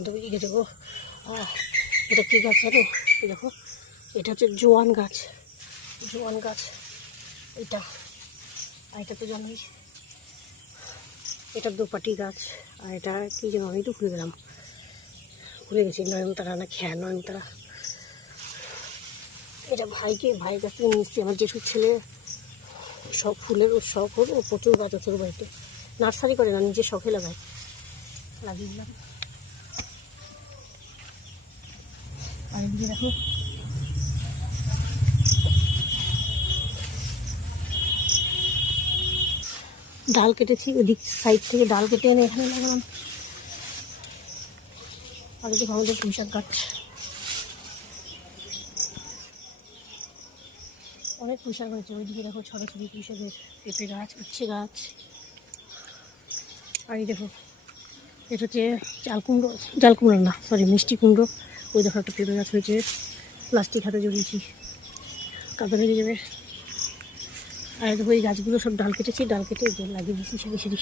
গন্ধ বেরিয়ে গেছে গো। এটা কী গাছ জানো? দেখো, এটা হচ্ছে জোয়ান গাছ। জোয়ান গাছ এটা। আর এটা তো জানোই, এটা দোপাটি গাছ। আর এটা কী যেন, আমি তো ভুলে গেলাম, ভুলে গেছি। নয়নতারা না খেয়া নয়নতারা। এটা ভাই কাছ থেকে নিচ্ছি। আমার যেসব ছেলে সব ফুলের শখ হলো, প্রচুর গাছ আছে বাড়িতে। নার্সারি করে না, নিজের শখে লাগায়, লাগিয়ে দিলাম। আর এদিকে দেখো, ডাল কেটেছি, ওদিক সাইড থেকে ডাল কেটে এনে এখানে লাগালাম। আর এদিকে আমাদের পুঁইশাক গাছ, অনেক পুঁইশাক হয়েছে। ওইদিকে দেখো ছড়াছড়ি পুঁইশাকের, পেঁপে গাছ, উচ্ছে গাছ। আর এই দেখো, এটা হচ্ছে জাল কুমড়ো না, সরি, মিষ্টি কুমড়ো। ওই দেখো একটা পেঁপে গাছ হয়েছে, প্লাস্টিক হাতে জড়িয়েছি, কাদা লেগে যাবে। আর দেখো এই গাছগুলো সব ডাল কেটেছি, ডাল কেটে লাগিয়ে দিয়েছি সারি সারি।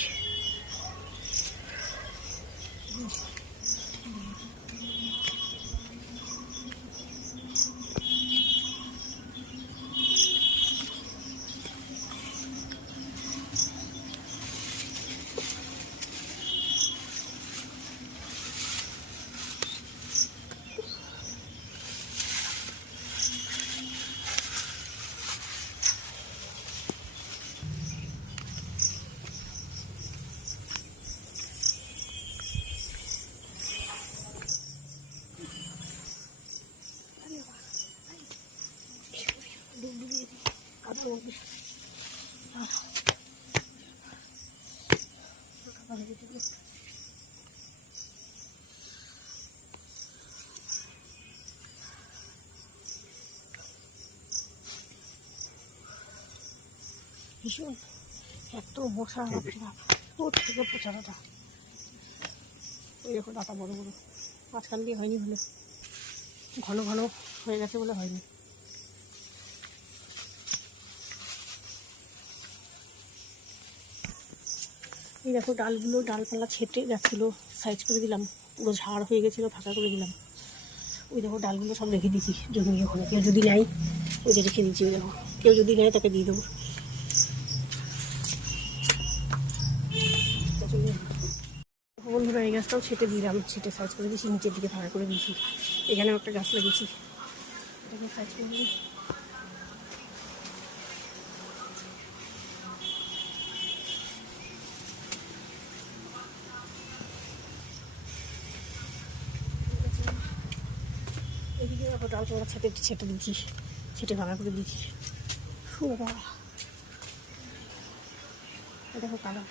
ভীষণ এত মশা, ওর থেকে পোচাটা। ওই দেখো ডাটা বড় বড়, মাঝখান দিয়ে হয়নি, হলে ঘন ঘন হয়ে গেছে বলে হয়নি। এই দেখো ডালগুলো, ডালপালা ছেটে গাছগুলো সাইজ করে দিলাম, পুরো ঝাড় হয়ে গেছিলো, ফাঁকা করে দিলাম। ওই দেখো ডালগুলো সব রেখে দিয়েছি জমিয়ে, ওখানে কেউ যদি নেয় ওই যে রেখে দিচ্ছি। ওই দেখো, কেউ যদি নেয় তাকে দিয়ে দেবো। বন্ধুরা এই গাছটাও ছেটে দিলাম, ছেটে সাইজ করে দিয়েছি, নিচের দিকে ফাঁকা করে দিয়েছি। এখানেও একটা গাছ লাগিয়েছি, এটাকে সাইজ করে দিই। এদিকে দেখো ডালপালা ছেটে দিয়েছি, ছেটে ফাঁকা করে দিয়েছি। দেখো কালার।